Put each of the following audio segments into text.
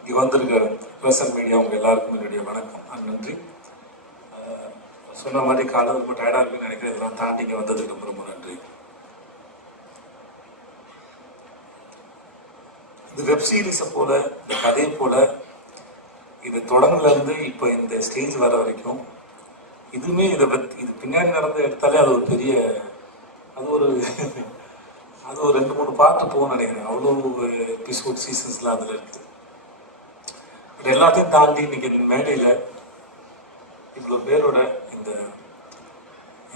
இங்கே வந்திருக்க present media உங்கள் எல்லாருக்கும் என்னுடைய வணக்கம் நன்றி. சொன்ன மாதிரி காலம் ரொம்ப டயர்டாக இருக்குன்னு நினைக்கிறேன். இதெல்லாம் தாண்டி இங்கே வந்ததுக்கு ரொம்ப ரொம்ப நன்றி. இந்த வெப் சீரிஸை போல, இந்த கதையை போல, இது தொடங்குலேருந்து இப்போ இந்த ஸ்டேஜ் வர வரைக்கும் இதுவுமே இதை பற்றி இது பின்னாடி நடந்து எடுத்தாலே அது ஒரு பெரிய அது ஒரு 2-3 பார்ட்டு போகணும்னு நினைக்கிறேன். அவ்வளோ எபிசோட் சீசன்ஸ்லாம் அதில் இருக்குது. பட் எல்லாத்தையும் தாண்டி இன்னைக்கு இந்த மேடையில் இவ்வளோ பேரோட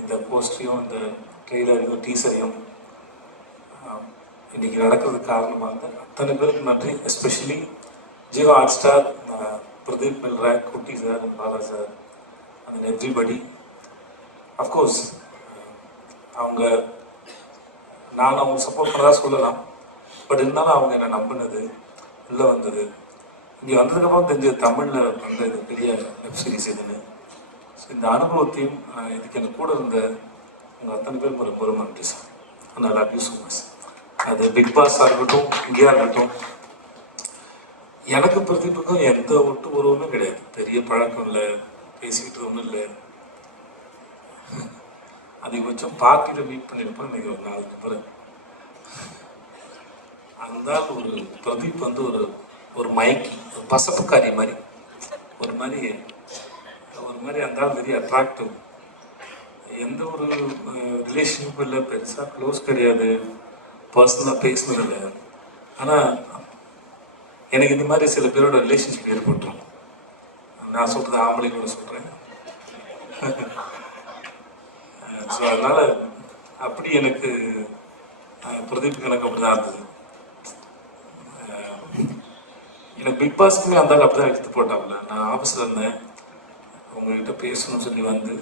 இந்த போஸ்டரையும் இந்த ட்ரெய்லரையும் டீசரையும் இன்னைக்கு நடக்கிறதுக்கு காரணமாக இருந்த அத்தனை பேருக்கு நன்றி. Especially Jio Hotstar, Pradeep மில்ராக், குட்டி sir, Bala sir, and everybody. Of course நான் அவங்க சப்போர்ட் பண்ணதாக சொல்லலாம். பட் இருந்தாலும் அவங்க என்னை நம்பினது, உள்ளே வந்தது, இங்கே வந்ததுக்கப்புறம் தெரிஞ்சது தமிழில் பண்ணுற இது பெரிய வெப் சீரிஸ் எதுன்னு. ஸோ இந்த அனுபவத்தையும் இதுக்கு எனக்கு கூட இருந்த உங்கள் அத்தனை பேர் ஒரு நன்றி சார். நான் லவ் யூ ஸோ மச். அது பிக் பாஸாக இருக்கட்டும், இங்கேயா இருக்கட்டும், எனக்கு பிரதீப்புக்கும் எந்த உறவுமே கிடையாது. பெரிய பழக்கம் இல்லை, பேசிக்கிட்டு ஒன்றும் இல்லை. அதிகபட்சம் பார்ட்டியில் மீட் பண்ணியிருப்போம் இன்னைக்கு ஒரு 4 பேர். அந்த ஒரு பிரதீப் ஒரு மயக்கி, ஒரு பசப்புக்காரி மாதிரி ஒரு மாதிரி அந்த வெரி அட்ராக்டிவ். எந்த ஒரு ரிலேஷன்ஷிப்பும் இல்லை, பெருசாக க்ளோஸ் கிடையாது, பர்சனலாக பேசினதில்லை. ஆனால் எனக்கு இந்த மாதிரி சில பேரோட ரிலேஷன்ஷிப் ஏற்பட்டுரும். நான் சொல்கிறது ஆம்பளைங்களோட சொல்கிறேன். ஸோ அதனால் அப்படி எனக்கு பிரதீப் எனக்கு அப்படி தான் இருந்தது. எனக்கு பிக் பாஸ்க்குமே அந்த அப்படி தான் எடுத்து போட்டாப்புல. நான் ஆஃபீஸில் இருந்தேன், உங்ககிட்ட பேசணும்னு சொல்லி வந்து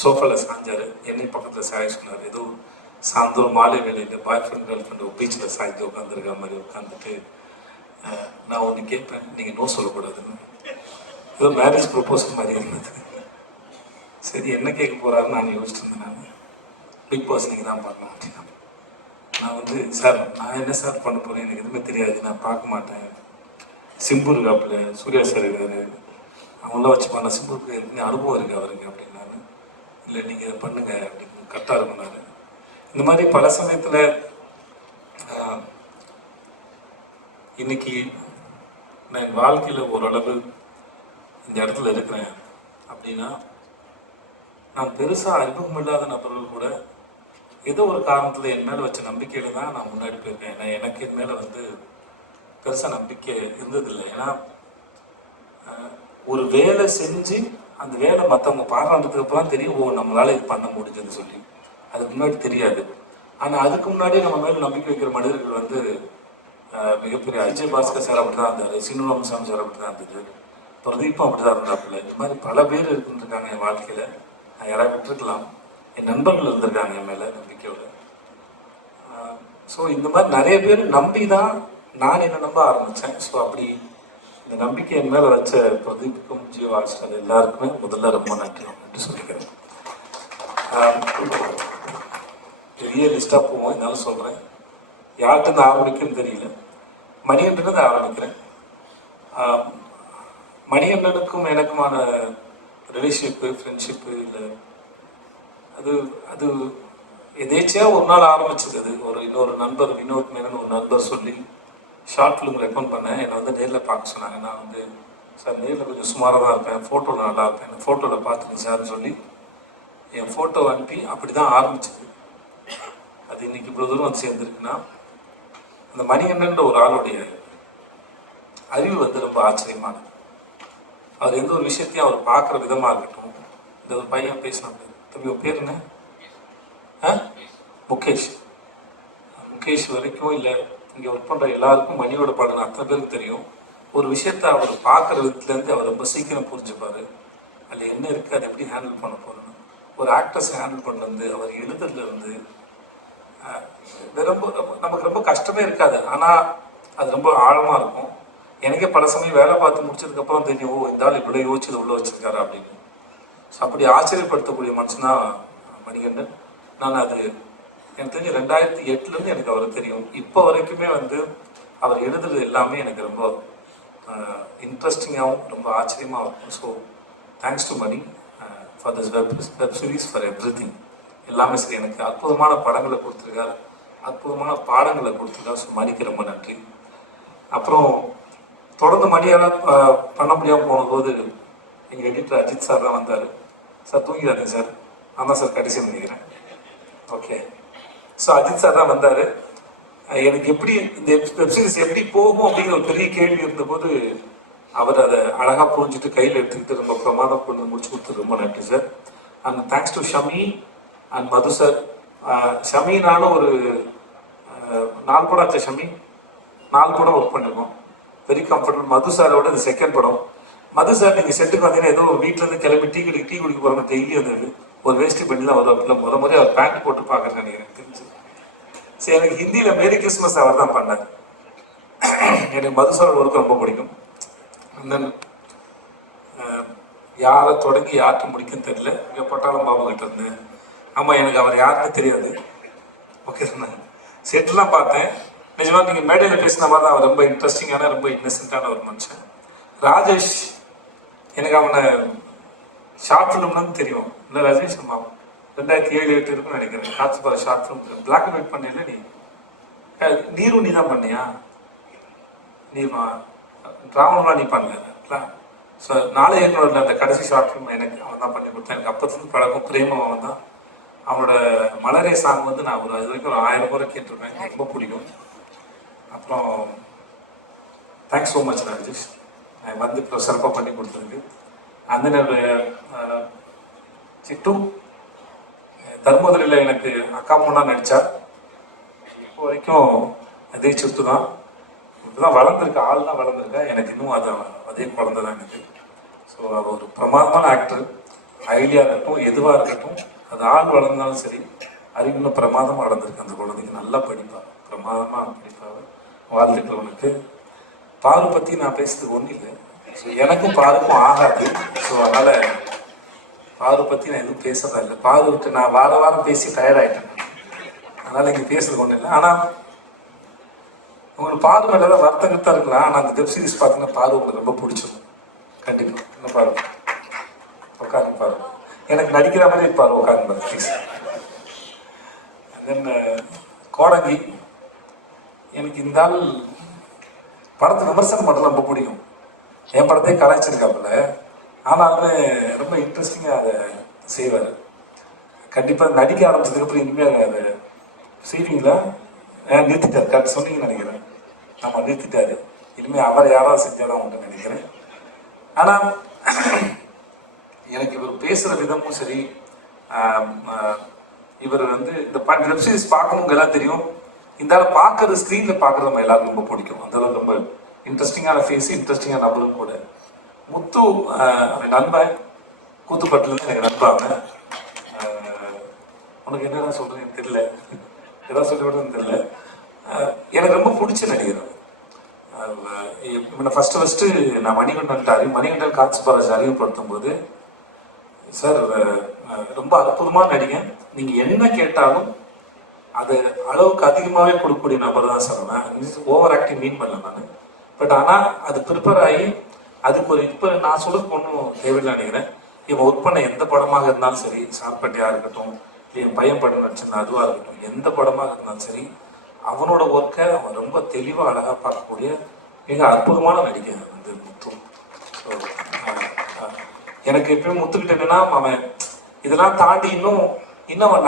சோஃபாவில் சாஞ்சார், என்னை பக்கத்தில் சாய சொன்னார். ஏதோ சாயந்தரம் மாலை வேலையில் பாய் ஃப்ரெண்ட் கேர்ள் ஃப்ரெண்டு பீச்சில் சாய்ந்து உட்காந்துருக்க மாதிரி உட்காந்துட்டு நான் ஒன்று கேட்பேன், நீங்கள் நோ சொல்லக்கூடாதுன்னு. ஏதோ மேரேஜ் ப்ரொப்போசல் மாதிரி இருந்தது. சரி என்ன கேட்க போகிறாருன்னு நான் யோசிச்சுட்டு இருந்தேன். நான் பிக் பாஸ் நீங்கள் தான் பார்க்கலாம் அப்படின்னா நான் சார் நான் என்ன சார் பண்ண போகிறேன், எனக்கு எதுவுமே தெரியாது, நான் பார்க்க மாட்டேன். சிம்பு இருக்காப்புல, சூர்யா சார் இருக்காரு, அவங்களாம் வச்சு பண்ண. சிம்புக்கு எதுவுமே அனுபவம் இருக்குது அவருக்கு அப்படின்னாரு. இல்லை நீங்கள் இதை பண்ணுங்க அப்படின்னு கரெக்டாக இருக்குனாரு. இந்த மாதிரி பல சமயத்தில் இன்னைக்கு நான் என் வாழ்க்கையில் ஓரளவு இந்த இடத்துல இருக்கிறேன் அப்படின்னா, நான் பெருசாக அறிமுகம் இல்லாத நபர்கள் கூட ஏதோ ஒரு காரணத்தில் என் மேலே வச்ச நம்பிக்கையில் தான் நான் முன்னாடி போயிருக்கேன். ஏன்னா எனக்கு என் மேலே பெருசாக நம்பிக்கை இருந்ததில்லை. ஏன்னா ஒரு வேலை செஞ்சு அந்த வேலை மற்றவங்க பாராட்டுறதுக்கு அப்புறம் தெரியும், ஓ நம்மளால் இது பண்ண முடிஞ்சதுன்னு சொல்லி. அதுக்கு முன்னாடி தெரியாது. ஆனால் அதுக்கு முன்னாடி நம்ம மேலே நம்பிக்கை வைக்கிற மனிதர்கள் மிகப்பெரிய அஜய் பாஸ்கர் சார் அப்படி தான் இருந்தார், சீனு ராமசாமி சார் அப்படி தான் இருந்தது, பிரதீப்பும் அப்படி தான் இருந்தாப்புல. இது மாதிரி பல பேர் இருந்துருக்காங்க என் வாழ்க்கையில். நான் யாராவது விட்டுருக்கலாம், என் நண்பர்கள் இருந்திருக்காங்க என் மேலே நம்பிக்கையோட. ஸோ இந்த மாதிரி நிறைய பேர் நம்பி தான் நான் என்னை நம்ப ஆரம்பித்தேன். ஸோ அப்படி இந்த நம்பிக்கை என் மேலே வச்ச பிரதீப்புக்கும் ஜியோ ஹாட் ஸ்டார் எல்லாருக்குமே முதல்ல ரொம்ப நன்றி சொல்லிக்கிறேன். பெரிய லிஸ்ட்டாக போவோம், என்னாலும் சொல்கிறேன். யார்கிட்ட ஆரம்பிக்குன்னு தெரியல. மணிகண்டனை ஆரம்பிக்கிறேன். மணிகண்டனுக்கும் எனக்குமான ரிலேஷன்ஷிப்பு, ஃப்ரெண்ட்ஷிப்பு இல்லை, அது எதேச்சியாக ஒரு நாள் ஆரம்பிச்சது. அது இன்னொரு நண்பர், வினோத் மேனன் ஒரு நண்பர் சொல்லி ஷார்ட் ஃபிலிம் ரெக்கமெண்ட் பண்ணேன். என்னை நேரில் பார்க்க சொன்னாங்க. நான் சார் நேரில் கொஞ்சம் சுமாராக தான் இருப்பேன், ஃபோட்டோவில் நல்லா இருப்பேன், என்ன ஃபோட்டோவில் பார்த்துருங்க சார்னு சொல்லி என் ஃபோட்டோ அனுப்பி அப்படி தான் ஆரம்பிச்சது. அது இன்னைக்கு இவ்வளோ தூரம் சேர்ந்துருக்குன்னா அந்த மணிகண்டன்ற ஒரு ஆளுடைய அறிவு ரொம்ப ஆச்சரியமானது. அவர் எந்த ஒரு விஷயத்தையும் அவர் பார்க்குற விதமாக இருக்கட்டும். இந்த ஒரு பையன் பேசினாங்க, தம்பி உன் பேர் என்ன? முகேஷ் வரைக்கும் இல்லை, இங்கே ஒர்க் பண்ணுற எல்லாருக்கும் மணியோட பாடல் அத்தனை பேருக்கு தெரியும். ஒரு விஷயத்த அவர் பார்க்குற விதத்துலேருந்து அவர் ரொம்ப சீக்கிரம் புரிஞ்சுப்பார். அதில் என்ன இருக்குது, அதை எப்படி ஹேண்டில் பண்ண போகிறோன்னு. ஒரு ஆக்டர்ஸை ஹேண்டில் பண்ணுறது, அவர் எழுதுறதுலேருந்து நமக்கு ரொம்ப கஷ்டமே இருக்காது. ஆனால் அது ரொம்ப ஆழமாக இருக்கும். எனக்கே பல சமயம் வேலை பார்த்து முடிச்சதுக்கப்புறம் தெரியும், ஓ இந்த ஆள் இப்படி யோசிச்சு உள்ள வச்சிருக்காரு அப்படின்னு. ஸோ அப்படி ஆச்சரியப்படுத்தக்கூடிய மனுஷனா மணிகண்டன். நான் அது எனக்கு தெரிஞ்சு 2008 எனக்கு அவரை தெரியும். இப்போ வரைக்குமே அவர் எழுதுறது எல்லாமே எனக்கு ரொம்ப இன்ட்ரெஸ்டிங்காகவும் ரொம்ப ஆச்சரியமாக இருக்கும். So thanks to Mani for this web series for everything. எல்லாமே சரி, எனக்கு அற்புதமான படங்களை கொடுத்துருக்காரு, அற்புதமான பாடங்களை கொடுத்துருக்காரு. ஸோ மணிக்கு ரொம்ப நன்றி. அப்புறம் தொடர்ந்து மணியால் பண்ண முடியாமல் போனபோது எங்கள் எடிட்டர் அஜித் சார் தான் வந்தார். சார் தூங்கிடாதீங்க சார், நான் தான் சார் கடைசி நினைக்கிறேன். ஓகே, ஸோ அஜித் சார் தான் வந்தார். எனக்கு எப்படி இந்த வெப்சீரிஸ் எப்படி போகும் அப்படிங்கிற ஒரு பெரிய கேள்வி இருந்தபோது அவர் அதை அழகாக புரிஞ்சுட்டு கையில் எடுத்துக்கிட்டு ரொம்ப பிரமாதம் கொண்டு முடிச்சு கொடுத்து ரொம்ப நன்றி sir. And thanks to Shami and Madhu sir. ஷமினாலும் ஒரு 4 படம் ஆச்சு. ஷமி 4 படம் ஒர்க் பண்ணிருக்கோம், வெரி கம்ஃபர்டபுள். மது சாரோட இது செகண்ட் படம். மது சார் நீங்கள் செட்டுக்கு வந்தீங்கன்னா ஏதோ வீட்டிலேருந்து கிளம்பி டீ குடிக்க போகிற டெய்லி வந்து ஒரு வேஷ்டி பண்ணி தான் வரும். அப்படிலாம் முறை அவர் பேண்ட் போட்டு பார்க்குறேன்னு நினைக்கிறேன் தெரிஞ்சு. சரி, எனக்கு ஹிந்தியில் மேரி கிறிஸ்மஸ் அவர் தான் பண்ணார். எனக்கு மது சாரோட ஒர்க் ரொம்ப பிடிக்கும். தென் யாரை தொடங்கி யார்கிட்ட முடிக்குன்னு தெரியல. இங்கே பட்டாளம் பாபு கிட்ட இருந்தேன். ஆமாம், எனக்கு அவர் யாருன்னு தெரியாது. ஓகே தானே, செட்டுலாம் பார்த்தேன். நிஜமாக நீங்கள் மேடையில் பேசின மாதிரி தான் அவர் ரொம்ப இன்ட்ரெஸ்டிங்கான ரொம்ப இன்னசென்ட்டான ஒரு மனுஷன். ராஜேஷ், எனக்கு அவனை ஷார்ட் ஃபிலிம்னு தெரியும். இல்லை ராஜேஷ், நம்ம 2007-8 இருக்குன்னு நினைக்கிறேன். காட்சி பாரு short film black and white பண்ணல நீ. நீரும் நீ தான் பண்ணியா? நீ ராவணம்லாம் நீ பண்ணல. ஸோ நாளை ஏற்கனவே அந்த கடைசி ஷார்ட் ஃபிலிம் எனக்கு அவன் தான் பண்ணி கொடுத்தான். எனக்கு அப்போதுலேருந்து பழக்கம் பிரேமம் அவன் தான். அவனோட மலரே சாங் வந்து நான் அது வரைக்கும் ஒரு 1000 முறை கேட்டிருப்பேன், ரொம்ப பிடிக்கும். அப்புறம் தேங்க்ஸ் ஸோ மச் ராஜேஷ், வந்து இப்போ சிறப்பாக பண்ணி கொடுத்ததுக்கு. அந்த சிட்டு தர்மபுரியில் எனக்கு அக்கா பொண்ணா நடித்தா. இப்போ வரைக்கும் அதே சிட்டு தான். இப்போதான் வளர்ந்துருக்கா, ஆள் தான் வளர்ந்துருக்கா. எனக்கு இன்னும் அதே குழந்தை தான் எனக்கு. ஸோ அவள் ஒரு பிரமாதமான ஆக்டர். ஐடியா இருக்கட்டும், எதுவாக இருக்கட்டும், அது ஆள் வளர்ந்தாலும் சரி, அறிவு இன்னும் பிரமாதமாக வளர்ந்துருக்கு. அந்த குழந்தைக்கு நல்லா படிப்பா, பிரமாதமாக படிப்பாள். வாழ்த்துக்கள் உனக்கு. பாரு பற்றி நான் பேசுறதுக்கு ஒன்றும் இல்லை. ஸோ எனக்கும் பாருக்கும் ஆகாது. ஸோ அதனால் பாரு பற்றி நான் எதுவும் பேசுறதா இல்லை. பாருவுக்கு நான் வாரம் பேசி டயர்டாயிட்டேன். அதனால் இங்கே பேசுறதுக்கு ஒன்றும் இல்லை. ஆனால் உங்களுக்கு பாரு மேலே தான் வருத்தங்கத்தான் இருக்கலாம். ஆனால் அந்த வெப் சீரிஸ் பார்த்தீங்கன்னா பாரு உங்களுக்கு ரொம்ப பிடிச்சிடும். கண்டிப்பாக இன்னும் பாரு, உட்காந்து பாரு. எனக்கு நடிக்கிற மாதிரி பாரு, உட்காந்து பாரு ப்ளீஸ். தென் கோடங்கி, எனக்கு இந்த ஆள் படத்தை விமர்சனம் பண்ணுறது ரொம்ப பிடிக்கும். என் படத்தையே கலாய்ச்சிருக்காப்புல, ஆனாலுமே ரொம்ப இன்ட்ரெஸ்டிங்காக அதை செய்வார். கண்டிப்பாக நடிக்க ஆரம்பிச்சதுக்கப்புறம் இனிமேல் அதை செய்வீங்களா? நிறுத்திட்டார், கரெக்ட் சொன்னீங்கன்னு நினைக்கிறேன். ஆமாம், நிறுத்திட்டாரு. இனிமேல் அவரை யாராவது செஞ்சாதான் உண்டு நினைக்கிறேன். ஆனால் எனக்கு இவர் பேசுகிற விதமும் சரி, இவர் வந்து இந்த வெப் சீரிஸ் பார்க்கணுங்க எல்லாம் தெரியும். இந்த பார்க்கறது ஸ்க்ரீனில் பார்க்குறது நம்ம எல்லாருக்கும் ரொம்ப பிடிக்கும். அந்த அளவுக்கு ரொம்ப இன்ட்ரெஸ்டிங்கான ஃபேஸ், இன்ட்ரெஸ்டிங்கான நபரும் கூட. முத்து அவன் நண்பன், கூத்துப்பட்டுலேருந்து எனக்கு நண்பாங்க. உனக்கு என்னென்ன சொல்கிறேன்னு தெரியல, எதாவது சொல்லி விடுறதுன்னு தெரியல. எனக்கு ரொம்ப பிடிச்ச நடிகர். ஃபஸ்ட்டு நான் மணிகண்டன் காட்சி பாராஜ் அறிமுகப்படுத்தும் போது, சார் ரொம்ப அற்புதமாக நடிகன், நீங்கள் என்ன கேட்டாலும் அது அளவுக்கு அதிகமாகவே கொடுக்கக்கூடிய நபர் தான் சார். நான் ஓவர் ஆக்டிங் மீன் பண்ணல நான். பட் ஆனால் அது ப்ரிப்பேர் ஆகி அதுக்கு ஒரு இப்போ நான் சொல்லுறதுக்கு ஒன்றும் தேவையில்லை நினைக்கிறேன். இவன் ஒர்க் பண்ண எந்த படமாக இருந்தாலும் சரி, சார்பட்டியாக இருக்கட்டும், இல்லை என் பையன் படம் நடிச்சிருந்தா அதுவாக இருக்கட்டும், எந்த படமாக இருந்தாலும் சரி, அவனோட ஒர்க்கை அவன் ரொம்ப தெளிவாக அழகாக பார்க்கக்கூடிய மிக அற்புதமான நடிகை வந்து முத்து. ஸோ எனக்கு எப்பயும் முத்துக்கிட்ட என்னன்னா, அவன் இதெல்லாம் தாண்டி இன்னும் அவன்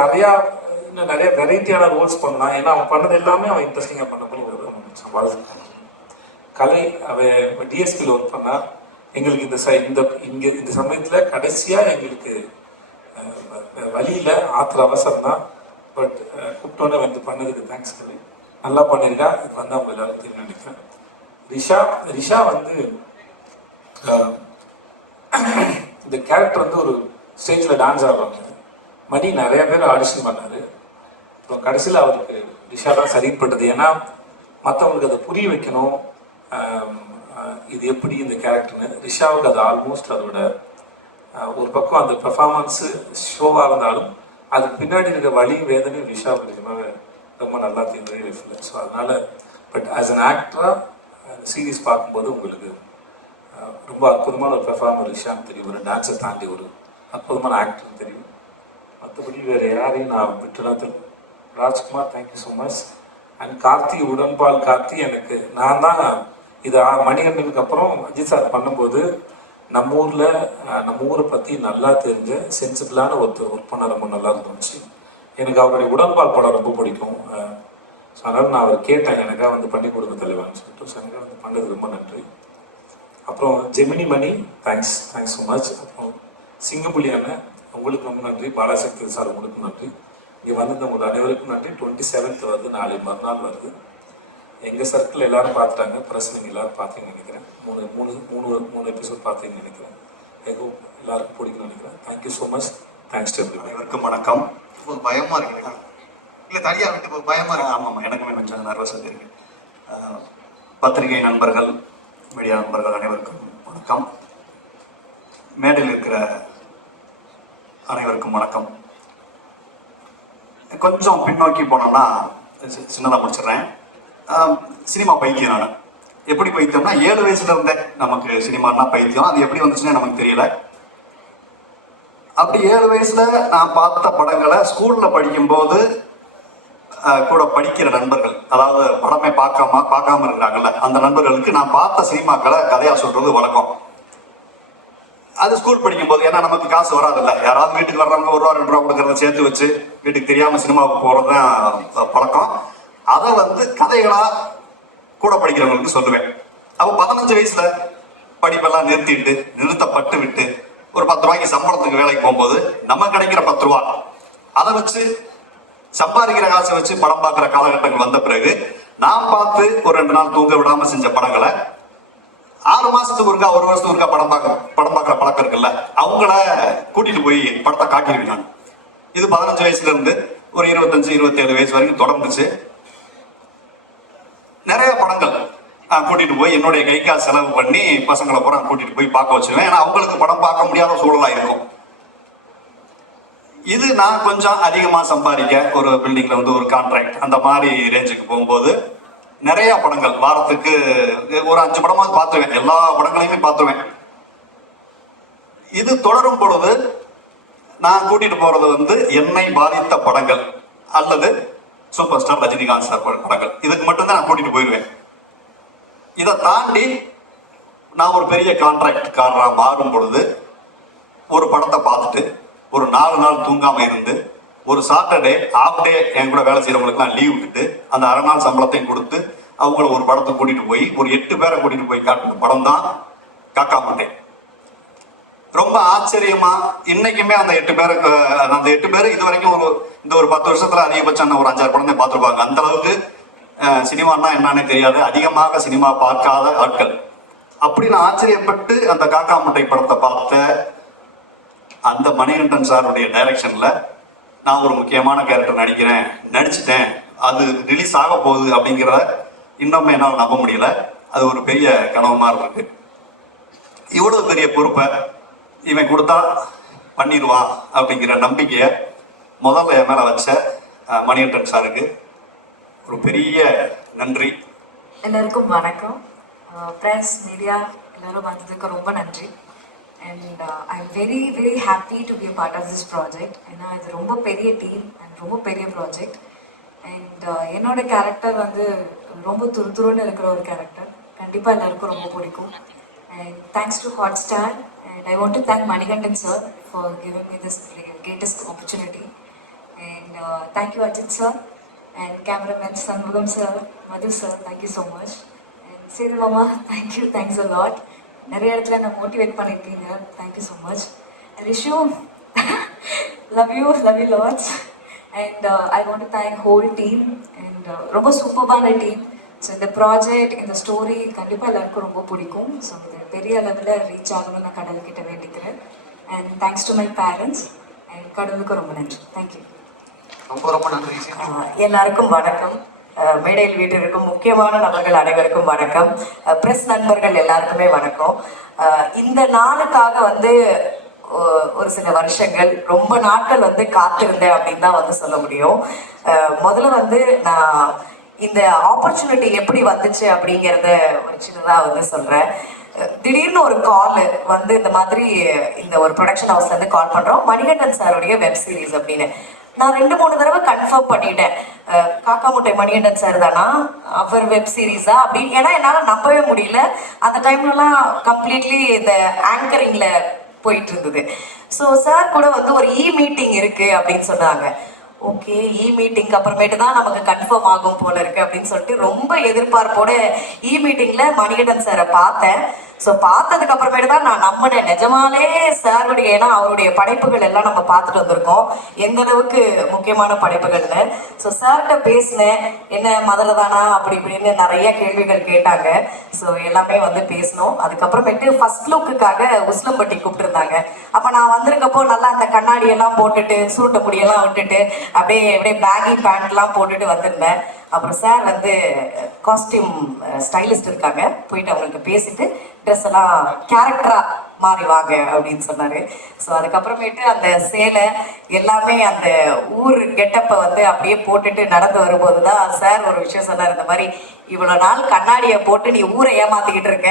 நிறைய வெரைட்டியான ரோல்ஸ் பண்ணலாம். ஏன்னா அவன் பண்ணது எல்லாமே அவன் இன்ட்ரெஸ்டிங்காக பண்ண முடியும். கலை அவன் டிஎஸ்பியில் ஒர்க் பண்ணா. எங்களுக்கு இந்த சமயத்தில் கடைசியாக எங்களுக்கு வழியில் ஆத்திர அவசரம் தான். பட் கூப்பிட்டோன்னே வந்து பண்ணதுக்கு தேங்க்ஸ் கலை, நல்லா பண்ணியிருக்கா. இது வந்து அவங்க எல்லாரும் தெரியும் நினைக்கிறேன். ரிஷா வந்து இந்த கேரக்டர் வந்து ஒரு ஸ்டேஜில் டான்ஸ் ஆடுறாங்க. மணி நிறைய பேர் ஆடிஷன் பண்ணார். அப்புறம் கடைசியில் அவருக்கு ரிஷா தான் சரிப்பட்டது. ஏன்னா மற்றவங்களுக்கு அதை புரிய வைக்கணும், இது எப்படி இந்த கேரக்டர்னு. ரிஷாவுக்கு அது ஆல்மோஸ்ட் அதோட ஒரு பக்கம் அந்த பெர்ஃபார்மன்ஸு ஷோவாக இருந்தாலும் அதுக்கு பின்னாடி இருக்க வலி வேதனையும் ரிஷாவுக்கு நிஜமாவே ரொம்ப நல்லா தெரிஞ்சு ரிஃப்ளெக்ட். ஸோ அதனால் பட் ஆஸ் அன் ஆக்டராக சீரீஸ் பார்க்கும்போது உங்களுக்கு ரொம்ப அற்புதமான ஒரு பெர்ஃபார்மர் விஷயம் தெரியும், ஒரு டான்ஸை தாண்டி ஒரு அற்புதமான ஆக்டர் தெரியும். மற்றபடி வேறு யாரையும் நான் விட்டுறது. Rajkumar, thank you so much. And Karthi, உடன்பால் கார்த்தி, எனக்கு நான் தான் இது மணிகண்டனுக்கு அப்புறம் அஜித் சார் பண்ணும்போது நம்ம ஊரை பற்றி நல்லா தெரிஞ்ச சென்சிபிளான ஒருத்தர் ஒர்க் பண்ண ரொம்ப நல்லா இருந்துச்சு. எனக்கு அவருடைய உடன்பால் படம் ரொம்ப பிடிக்கும். ஸோ அதனால் நான் அவர் கேட்டேன், எனக்காக வந்து பண்ணி கொடுக்க தலைவான்னு சொல்லிட்டு. ஸோ எனக்காக வந்து பண்ணது ரொம்ப நன்றி. அப்புறம் ஜெமினி மணி, தேங்க்ஸ் ஸோ மச். அப்புறம் சிங்கப்புலி அண்ணன், உங்களுக்கு ரொம்ப நன்றி. பாலாசக்தி சார், உங்களுக்கும் நன்றி. இங்கே வந்து உங்களுக்கு அனைவருக்கும் நன்றி. 27th வருது, நாளை மறுநாள் வருது. எங்கள் சர்க்கிள் எல்லோரும் பார்த்துட்டாங்க, ப்ரெஸ் நீங்கள் எல்லோரும் பார்த்தீங்கன்னு நினைக்கிறேன். மூணு எபிசோட் பார்த்தீங்கன்னு நினைக்கிறேன். எல்லாருக்கும் பிடிக்கும்னு நினைக்கிறேன். Thank you so much. Thanks to அனைவருக்கும் வணக்கம். ஒரு பயமாக இருக்கு எனக்கு, இல்லை தனியாக விட்டு ஒரு பயமாக இருக்கு. ஆமாம், எனக்குமே கொஞ்சம் நர்வஸாக இருக்கு. பத்திரிகை நண்பர்கள், மீடியா நண்பர்கள் அனைவருக்கும் வணக்கம். மேடையில் இருக்கிற அனைவருக்கும் வணக்கம். கொஞ்சம் பின்னோக்கி போனோம்னா சின்னதாக முடிச்சிடுறேன். சினிமா பைத்தியம். நான் எப்படி பைத்தியம்னா 7 வயசுல இருந்தேன் நமக்கு சினிமானா பைத்தியம். அது எப்படி வந்துச்சுன்னு நமக்கு தெரியல. அப்படி 7 வயசுல நான் பார்த்த படங்களை ஸ்கூல்ல படிக்கும்போது கூட படிக்கிற நண்பர்கள், அதாவது படமே பார்க்காம இருக்கிறாங்கல்ல, அந்த நண்பர்களுக்கு நான் பார்த்த சினிமாக்களை கதையா சொல்றது வழக்கம். அது ஸ்கூல் படிக்கும்போது, ஏன்னா நமக்கு காசு வராதில்ல, யாராவது வீட்டுக்கு வர்றவங்க 1 ரூபா 2 ரூபா கொடுக்கறத சேர்த்து வச்சு வீட்டுக்கு தெரியாம சினிமாவுக்கு போறதுதான் பழக்கம். அதை வந்து கதைகளா கூட படிக்கிறவங்களுக்கு சொல்லுவேன். அப்போ 15 வயசுல படிப்பெல்லாம் நிறுத்தப்பட்டு விட்டு ஒரு 10 ரூபாய்க்கு சம்பளத்துக்கு வேலைக்கு போகும்போது நமக்கு கிடைக்கிற 10 ரூபா அதை வச்சு சம்பாதிக்கிற காசை வச்சு படம் பார்க்குற காலகட்டங்கள் வந்த பிறகு நான் பார்த்து ஒரு 2 நாள் தூங்க விடாம செஞ்ச படங்களை 6 மாசத்துக்கு ஒருக்கா 1 வருஷத்துக்கு ஒருக்கா படம் பார்க்குற பழக்கம் இருக்குல்ல, அவங்கள கூட்டிட்டு போய் படத்தை காட்டிடுவேன் நான். இது 15 வயசுல இருந்து ஒரு 25-27 வயசு வரைக்கும் தொடர்ந்துச்சு. நிறைய படங்கள் கூட்டிட்டு போய் என்னுடைய கை காசு செலவு பண்ணி பசங்களை பூரா கூட்டிட்டு போய் பார்க்க வச்சிருவேன். ஏன்னா அவங்களுக்கு படம் பார்க்க முடியாத சூழலா இருக்கும். இது நான் கொஞ்சம் அதிகமா சம்பாதிக்க ஒரு பில்டிங்ல வந்து ஒரு கான்ட்ராக்ட் அந்த மாதிரி ரேஞ்சுக்கு போகும்போது நிறைய படங்கள் வாரத்துக்கு ஒரு 5 படமாவது பார்த்துருவேன். எல்லா படங்களையுமே பார்த்துருவேன். இது தொடரும் பொழுது நான் கூட்டிட்டு போறது வந்து என்னை பாதித்த படங்கள் அல்லது சூப்பர் ஸ்டார் ரஜினிகாந்த் சார் படங்கள், இதுக்கு மட்டும்தான் நான் கூட்டிட்டு போயிடுவேன். இதை தாண்டி நான் ஒரு பெரிய கான்ட்ராக்ட்காரராக மாறும் பொழுது ஒரு படத்தை பார்த்துட்டு ஒரு 4 நாள் தூங்காம இருந்து ஒரு சாட்டர்டே ஆஃப் டே என் கூட வேலை செய்யறவங்களுக்குலாம் லீவ் விட்டுட்டு அந்த அரை நாள் சம்பளத்தையும் கொடுத்து அவங்கள ஒரு படத்தை கூட்டிட்டு போய் ஒரு 8 பேரை கூட்டிட்டு போய் காட்டுற படம் தான் காக்கா முட்டை. ரொம்ப ஆச்சரியமா இன்னைக்குமே அந்த 8 பேர் இது வரைக்கும் இந்த ஒரு 10 வருஷத்துல அதிகபட்சம் ஒரு 5-6 படம் தான் பார்த்துருப்பாங்க. அந்த அளவுக்கு சினிமான்னா என்னன்னே தெரியாது, அதிகமாக சினிமா பார்க்காத ஆட்கள். அப்படி நான் ஆச்சரியப்பட்டு அந்த காக்கா முட்டை படத்தை பார்த்த அந்த மணிகண்டன் சாருடைய டைரக்ஷன்ல நான் ஒரு முக்கியமான கேரக்டர் நடிச்சிட்டேன், அது ரிலீஸ் ஆக போகுது அப்படிங்கிறத இன்னும் என்னால் நம்ப முடியல. அது ஒரு பெரிய கனவு மாதிரி இருக்கு. இவ்வளவு பெரிய பொறுப்பை இவன் கொடுத்தா பண்ணிடுவான் அப்படிங்கிற நம்பிக்கையை முதல்ல என் மேல வச்ச மணிகண்டன் சாருக்கு ஒரு பெரிய நன்றி. எல்லாருக்கும் வணக்கம். பிரஸ் மீடியா எல்லாரும் வந்ததுக்கு ரொம்ப நன்றி. And I am very very happy to be a part of this project. ஏன்னா இது ரொம்ப பெரிய டீம் அண்ட் ரொம்ப பெரிய ப்ராஜெக்ட். அண்ட் என்னோட கேரக்டர் வந்து ரொம்ப துருதுருன்னு இருக்கிற ஒரு கேரக்டர். கண்டிப்பாக எல்லாருக்கும் ரொம்ப பிடிக்கும். And thanks to Hotstar. And I want to thank Manikandan sir for giving me this greatest opportunity. And thank you Ajit sir and cameraman Sanmugam sir, Madhu sir, thank you so much. And Seru Mama, thanks a lot. நிறைய இடத்துல நான் motivate பண்ணியிருக்கீங்க, thank you so much. And Rishu, love you lots. And I want to thank whole team and ரொம்ப சூப்பரான team. So இந்த project, இந்த story கண்டிப்பாக எல்லாருக்கும் ரொம்ப பிடிக்கும். ஸோ இது பெரிய லெவலில் ரீச் ஆகணும்னு நான் கடவுள்கிட்ட வேண்டிக்கிறேன். And thanks to my parents and கடவுளுக்கு ரொம்ப நன்றி. தேங்க்யூ. ரொம்ப நன்றி. எல்லாருக்கும் வணக்கம். மேடையில் வீட்டிற்கும் முக்கியமான நபர்கள் அனைவருக்கும் வணக்கம். பிரஸ் நண்பர்கள் எல்லாருக்குமே வணக்கம். இந்த நாளுக்காக வந்து ஒரு சில வருஷங்கள், ரொம்ப நாட்கள் வந்து காத்திருந்தேன் அப்படின்னு தான் வந்து சொல்ல முடியும். முதல்ல வந்து நான் இந்த ஆப்பர்ச்சுனிட்டி எப்படி வந்துச்சு அப்படிங்கிறத ஒரு சின்னதாக வந்து சொல்கிறேன். திடீர்னு ஒரு கால் வந்து இந்த மாதிரி இந்த ஒரு ப்ரொடக்ஷன் ஹவுஸ்லேருந்து கால் பண்ணுறோம், மணிகண்டன் சாருடைய வெப் சீரிஸ் அப்படின்னு. நான் 2-3 தடவை கன்ஃபார்ம் பண்ணிட்டேன், காக்கா முட்டை மணிகண்டன் சார் தானா, அவர் வெப் சீரிஸா அப்படின்னு. ஏன்னா என்னால் நம்பவே முடியல. அந்த டைம்லலாம் கம்ப்ளீட்லி இந்த ஆங்கரிங்கில் போயிட்டு இருந்தது. ஸோ சார் கூட வந்து ஒரு மீட்டிங் இருக்கு அப்படின்னு சொன்னாங்க. ஓகே, மீட்டிங்க்கு அப்புறமேட்டு தான் நமக்கு கன்ஃபார்ம் ஆகும் போல இருக்கு அப்படின்னு சொல்லிட்டு ரொம்ப எதிர்பார்ப்போட மீட்டிங்ல மணிகண்டன் சாரை பார்த்தேன். ஸோ பார்த்ததுக்கு அப்புறமேட்டு தான் நான் நம்பினேன் நிஜமாலே சாருடைய, ஏன்னா அவருடைய படைப்புகள் எல்லாம் நம்ம பார்த்துட்டு வந்திருக்கோம் எந்த அளவுக்கு முக்கியமான படைப்புகள்னு. ஸோ சார்கிட்ட பேசினேன், என்ன மதுரை தானா அப்படி இப்படின்னு நிறைய கேள்விகள் கேட்டாங்க. ஸோ எல்லாமே வந்து பேசணும். அதுக்கப்புறமேட்டு ஃபர்ஸ்ட் லுக்குக்காக உஸ்லம்பட்டி கூப்பிட்டுருந்தாங்க. அப்போ நான் வந்திருக்கப்போ நல்லா அந்த கண்ணாடியெல்லாம் போட்டுட்டு சுருட்ட முடியெல்லாம் விட்டுட்டு அப்படியே அப்படியே பேகி பேண்ட்லாம் போட்டுட்டு வந்திருந்தேன். அப்புறம் சார் வந்து காஸ்டியூம் ஸ்டைலிஸ்ட் இருக்காங்க, போயிட்டு அவங்கள்ட்ட பேசிட்டு ட்ரெஸ் எல்லாம் கேரக்டராக மாறி வாங்க அப்படின்னு சொன்னார். ஸோ அதுக்கப்புறமேட்டு அந்த சேலை எல்லாமே அந்த ஊர் கெட்டப்பை வந்து அப்படியே போட்டுட்டு நடந்து வரும்போது தான் சார் ஒரு விஷயம் சொன்னார், இந்த மாதிரி இவ்வளோ நாள் கண்ணாடியை போட்டு நீ ஊரை ஏமாத்திக்கிட்டு இருக்க,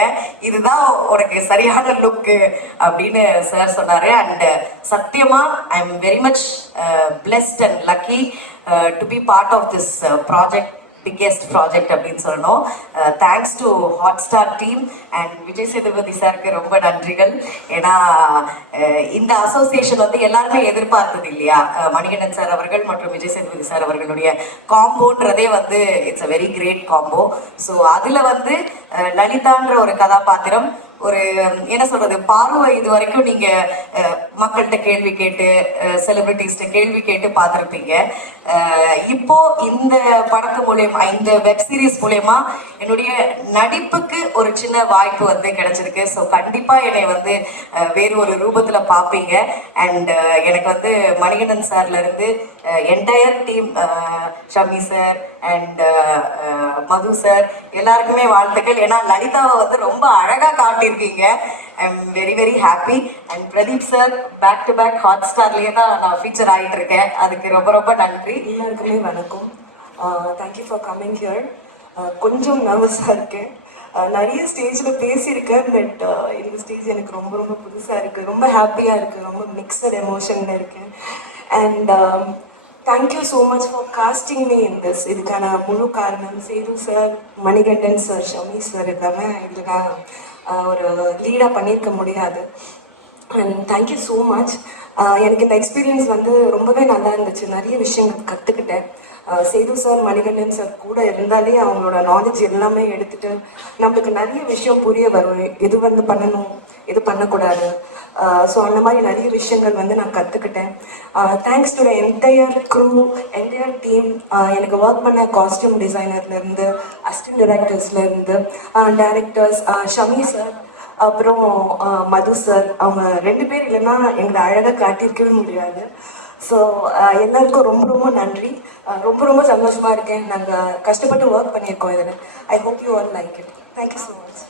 இதுதான் உனக்கு சரியான லுக்கு அப்படின்னு சார் சொன்னார். அண்ட் சத்தியமாக I am very much blessed and lucky to be part of this project, biggest project அப்படின்னு சொல்லணும். Thanks to Hotstar team and Vijay Sethupathi சாருக்கு ரொம்ப நன்றிகள். ஏன்னா இந்த அசோசியேஷன் வந்து எல்லாருமே எதிர்பார்த்தது இல்லையா, மணிகண்டன் சார் அவர்கள் மற்றும் விஜய் சேதுபதி சார் அவர்களுடைய காம்போன்றதே வந்து it's a very great combo. So அதில் வந்து லலிதான்ற ஒரு கதாபாத்திரம், ஒரு என்ன சொல்றது, பார்வை இது வரைக்கும் நீங்க மக்கள்கிட்ட கேள்வி கேட்டு செலிபிரிட்டிஸ்ட கேள்வி கேட்டு பார்த்துருப்பீங்க. இப்போ இந்த படத்து மூலயமா, இந்த வெப் சீரிஸ் மூலயமா என்னுடைய நடிப்புக்கு ஒரு சின்ன வாய்ப்பு வந்து கிடைச்சிருக்கு. ஸோ கண்டிப்பா என்னை வந்து வேறு ஒரு ரூபத்துல பார்ப்பீங்க. அண்ட் எனக்கு வந்து மணிகண்டன் சார்ல இருந்து entire team, Shami sir and Madhu sir எல்லாருக்குமே வாழ்த்துக்கள். ஏன்னா லலிதாவை வந்து ரொம்ப அழகா காட்டியிருக்கீங்க. I am very very happy. And Pradeep sir back to back ஹாட்ஸ்டார்லேயே தான் நான் ஃபீச்சர் ஆகிட்டு இருக்கேன், அதுக்கு ரொம்ப ரொம்ப நன்றி. எல்லாருக்குமே வணக்கம். Thank you for coming here. கொஞ்சம் நர்வஸாக இருக்கேன். நிறைய ஸ்டேஜில் பேசியிருக்கேன், பட் இந்த ஸ்டேஜ் எனக்கு ரொம்ப ரொம்ப புதுசாக இருக்குது, ரொம்ப ஹாப்பியாக இருக்குது, ரொம்ப மிக்சட் எமோஷனில் இருக்கேன். And thank you so much for casting me in this. இதுக்கான முழு காரணம் Sethu sir, Manikandan sir, Shami sir இல்லாமல் இதில் நான் ஒரு லீடாக பண்ணியிருக்க முடியாது. And thank you so much. எனக்கு இந்த எக்ஸ்பீரியன்ஸ் வந்து ரொம்பவே நல்லா இருந்துச்சு, நிறைய விஷயங்கள் கற்றுக்கிட்டேன். சேது சார், மணிகண்டன் சார் கூட இருந்தாலே அவங்களோட நாலேஜ் எல்லாமே எடுத்துகிட்டு நம்மளுக்கு நிறைய விஷயம் புரிய வரும், எது வந்து பண்ணணும் எது பண்ணக்கூடாது. ஸோ அந்த மாதிரி நிறைய விஷயங்கள் வந்து நான் கற்றுக்கிட்டேன். Thanks to the entire crew, entire team. எனக்கு ஒர்க் பண்ண காஸ்டியூம் டிசைனர்லேருந்து, அசிஸ்டன்ட் டைரக்டர்ஸ்லேருந்து, டைரக்டர்ஸ் ஷமி சார், அப்புறம் மது சார், அவங்க 2 பேர் இல்லைன்னா எங்களை அழகாக காட்டியிருக்கவே முடியாது. ஸோ எல்லாருக்கும் ரொம்ப ரொம்ப நன்றி. ரொம்ப ரொம்ப சந்தோஷமாக இருக்கேன். நாங்கள் கஷ்டப்பட்டு ஒர்க் பண்ணியிருக்கோம் இதில். I hope you all like it. Thank you so much.